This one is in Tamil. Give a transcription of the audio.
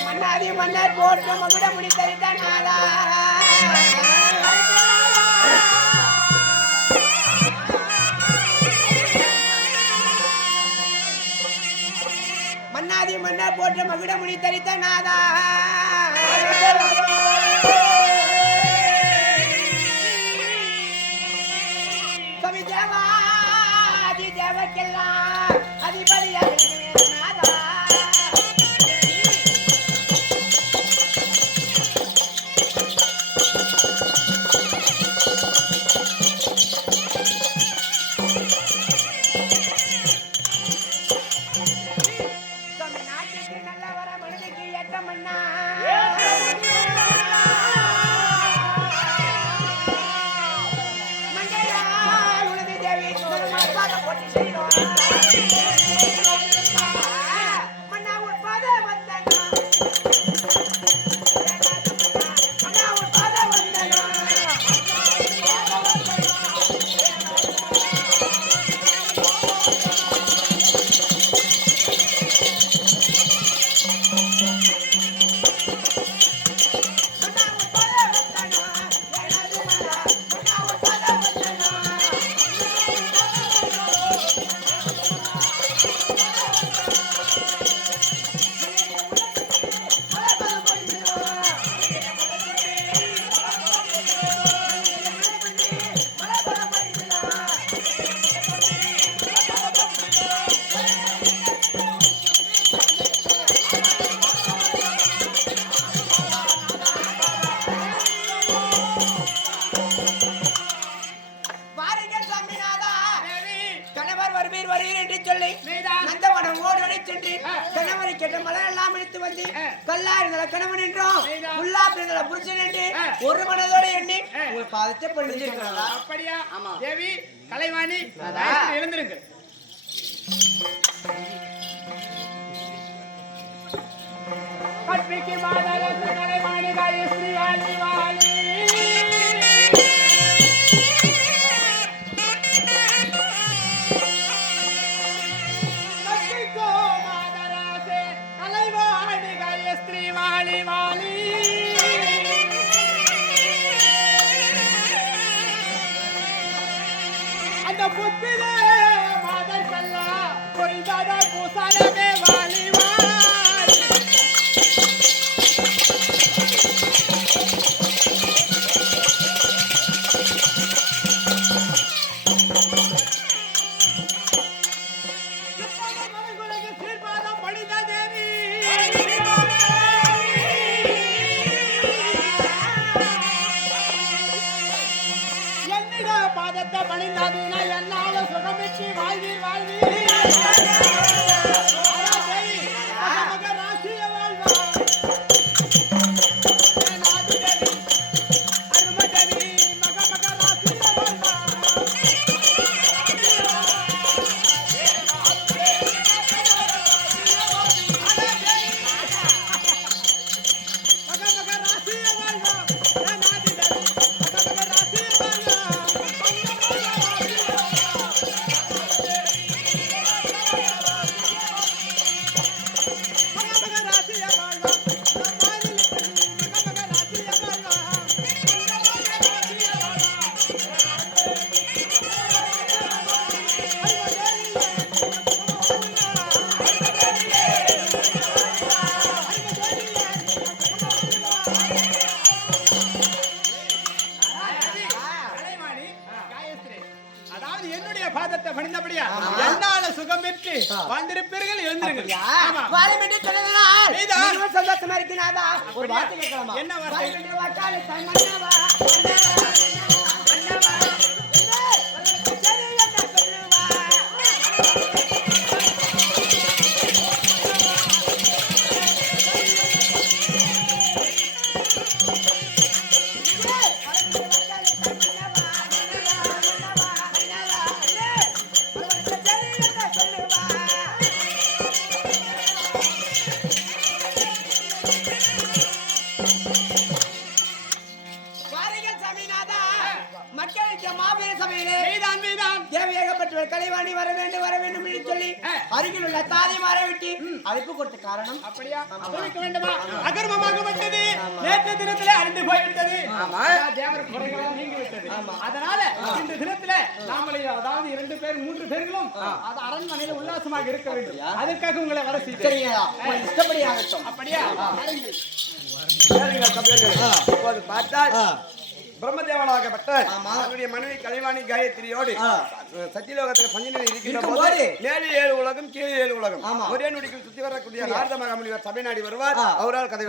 மன்னாதி மன்னர் போட்டு மகுட முடி தரித்தான் நாதா மன்னாதி மன்னர் போட்டு மகுட முடி தரித்தான் நாதா சவி தேவாதி தேவக்கெல்லாம் அதிபதியாக நாதா ஒரு மனதோட எண்ணி ஒரு பாதத்தை பண்ணிருக்கிறாரா? அப்படியா? ஆமா. தேவி கலைவாணி எழுந்திருங்க. கற்பிக்கு மாதரசு கலைவாணி காயஸ்ரீ வாணி வாணி கற்பிக்கோ மாதரசு கலைவாணி காயஸ்ரீ வாணி வாணி அந்த புத்திலே மாதர் கல்லா பொய்தாத பூசானமே வாலி வாலி சீர்பாதம் படித தேவி என்னிட பாதத்தை பணிந்தாதீனா என்னால சுகமிச்சு வாழ்வி வாழ்வி மக ராசிய வாழ்வா அருமதேவி மக மக ராசிய வாழ்வா பாதத்தை பணிந்தபடியா என்னால சுகம் பெற்று வாழ்ந்திருப்பீர்கள் எழுந்திருங்கள். சந்தோஷமா இருக்கிறாதா? ஒரு வார்த்தை கேட்கலாமா? என்ன வார்த்தை? வாருங்கள் சாமிநாதா. மாபெரும் சபையிலே மீதான் தேவையாகப்பட்டவர் கலைவாணி வர வேண்டும் என்று சொல்லி அருகில் உள்ள தாதிமாரை விட்டு அழைப்பு கொடுத்த காரணம் அப்படியா அறிவிக்க வேண்டுமா அகர்மமாக விட்டது நேற்று தினத்திலே அறிந்து போய்விட்டது தேவர் குறைகளாக நீங்கி விட்டது அதனால இந்த தினத்திலே நாமளே அதாவது 2 பேர் 3 பேர்களும் அது அரண்மனையில் உல்லாசமாக இருக்க வேண்டும் அதற்காக உங்களை வர செய்தேன் இஷ்டப்படி ஆகட்டும் அப்படியா இப்போது பார்த்தால் பிரம்மதேவனாகப்பட்ட அவருடைய மனைவி கலைவாணி காயத்ரியோடு சத்தியலோகத்தில் பஞ்சனில் இருக்கின்ற போது மேலே 7 உலகம் கீழே 7 உலகம் ஒரே நொடியில் சுத்தி வரக்கூடிய நாரத மகாமுனிவர் சபை நாடி வருவார் அவரால் கதை